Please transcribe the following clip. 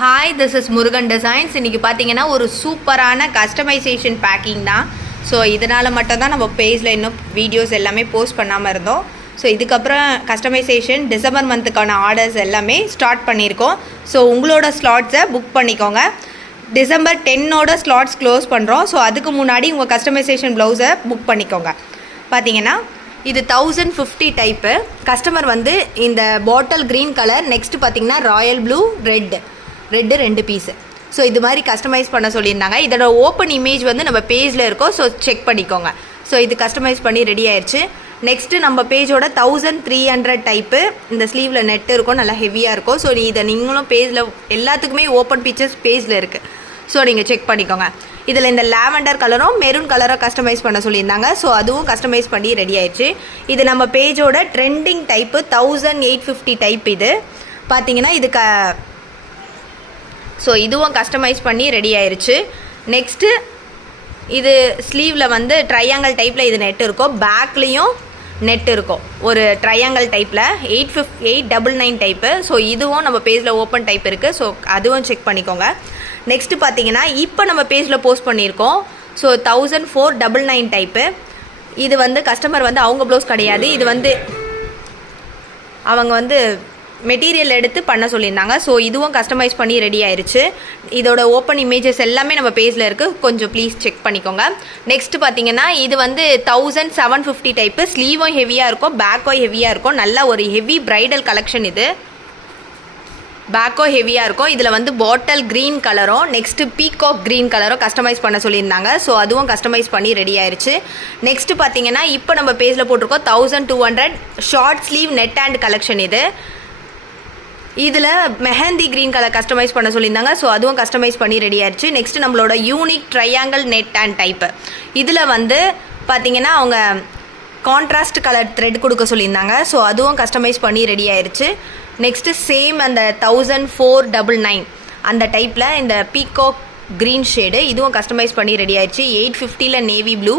Hi, this is Murugan designs. இன்றைக்கி பார்த்தீங்கன்னா ஒரு சூப்பரான கஸ்டமைசேஷன் பேக்கிங் தான். ஸோ இதனால் மட்டும்தான் நம்ம பேஜில் இன்னும் வீடியோஸ் எல்லாமே போஸ்ட் பண்ணாமல் இருந்தோம். ஸோ இதுக்கப்புறம் கஸ்டமைசேஷன் டிசம்பர் மந்த்துக்கான ஆர்டர்ஸ் எல்லாமே ஸ்டார்ட் பண்ணியிருக்கோம். ஸோ உங்களோட ஸ்லாட்ஸை புக் பண்ணிக்கோங்க. டிசம்பர் 10ஓட ஸ்லாட்ஸ் க்ளோஸ் பண்ணுறோம். ஸோ அதுக்கு முன்னாடி உங்கள் கஸ்டமைசேஷன் ப்ளவுஸை புக் பண்ணிக்கோங்க. பார்த்தீங்கன்னா இது 1050 டைப்பு. கஸ்டமர் வந்து இந்த பாட்டில் க்ரீன் கலர், நெக்ஸ்ட்டு பார்த்தீங்கன்னா royal blue, red 2 piece. So இது மாதிரி கஸ்டமைஸ் பண்ண சொல்லியிருந்தாங்க. இதோட ஓப்பன் இமேஜ் வந்து நம்ம பேஜில் இருக்கோம். ஸோ செக் பண்ணிக்கோங்க. ஸோ இது கஸ்டமைஸ் பண்ணி ரெடி ஆயிடுச்சு. நெக்ஸ்ட்டு நம்ம பேஜோட 1300 டைப்பு. இந்த ஸ்லீவில் நெட் இருக்கும், நல்லா ஹெவியாக இருக்கும். ஸோ இதை நீங்களும் பேஜில் எல்லாத்துக்குமே ஓப்பன் பிக்சர்ஸ் பேஜில் இருக்குது. ஸோ நீங்கள் செக் பண்ணிக்கோங்க. இதில் இந்த லாவெண்டர் கலரும் மெரூன் கலரும் கஸ்டமைஸ் பண்ண சொல்லியிருந்தாங்க. ஸோ அதுவும் கஸ்டமைஸ் பண்ணி ரெடி ஆயிடுச்சு. இது நம்ம பேஜோட ட்ரெண்டிங் டைப்பு 1850 டைப். இது பார்த்தீங்கன்னா ஸோ இதுவும் கஸ்டமைஸ் பண்ணி ரெடி ஆயிடுச்சு. நெக்ஸ்ட்டு இது ஸ்லீவில் வந்து ட்ரையாங்கிள் டைப்பில் இது நெட் இருக்கும், பேக்லேயும் நெட் இருக்கும். ஒரு ட்ரையாங்கிள் டைப்பில் 899 டைப்பு. ஸோ இதுவும் நம்ம பேஜில் ஓப்பன் டைப் இருக்குது. ஸோ அதுவும் செக் பண்ணிக்கோங்க. நெக்ஸ்ட்டு பார்த்தீங்கன்னா இப்போ நம்ம பேஜில் போஸ்ட் பண்ணியிருக்கோம். So 1499 type. இது வந்து கஸ்டமர் வந்து அவங்க ப்ளவுஸ் கிடையாது, இது வந்து அவங்க வந்து மெட்டீரியல் எடுத்து பண்ண சொல்லியிருந்தாங்க. ஸோ இதுவும் கஸ்டமைஸ் பண்ணி ரெடி ஆயிடுச்சு. இதோட ஓப்பன் இமேஜஸ் எல்லாமே நம்ம பேஜில் இருக்குது, கொஞ்சம் ப்ளீஸ் செக் பண்ணிக்கோங்க. நெக்ஸ்ட்டு பார்த்தீங்கன்னா இது வந்து 1750 டைப்பு. ஸ்லீவும் ஹெவியாக இருக்கும், பேக்கும் ஹெவியாக இருக்கும். நல்ல ஒரு ஹெவி ப்ரைடல் கலெக்ஷன். இது பேக்கும் ஹெவியாக இருக்கும். இதில் வந்து பாட்டில் க்ரீன் கலரும் நெக்ஸ்ட்டு பீகாக் க்ரீன் கலரும் கஸ்டமைஸ் பண்ண சொல்லியிருந்தாங்க. ஸோ அதுவும் கஸ்டமைஸ் பண்ணி ரெடி ஆயிடுச்சு. நெக்ஸ்ட்டு பார்த்தீங்கன்னா இப்போ நம்ம பேஜில் போட்டிருக்கோம் 1200 short sleeve net and collection. இதில் மெஹந்தி க்ரீன் கலர் கஸ்டமைஸ் பண்ண சொல்லியிருந்தாங்க. ஸோ அதுவும் கஸ்டமைஸ் பண்ணி ரெடி ஆயிடுச்சு. நெக்ஸ்ட்டு நம்மளோட unique triangle net and type. இதில் வந்து பார்த்திங்கன்னா அவங்க கான்ட்ராஸ்ட் கலர் த்ரெட் கொடுக்க சொல்லியிருந்தாங்க. ஸோ அதுவும் கஸ்டமைஸ் பண்ணி ரெடி ஆயிடுச்சு. நெக்ஸ்ட்டு சேம் அந்த 1499 அந்த டைப்பில் இந்த பீகாக் க்ரீன் ஷேடு, இதுவும் கஸ்டமைஸ் பண்ணி ரெடி ஆயிடுச்சு. 850 நேவி ப்ளூ,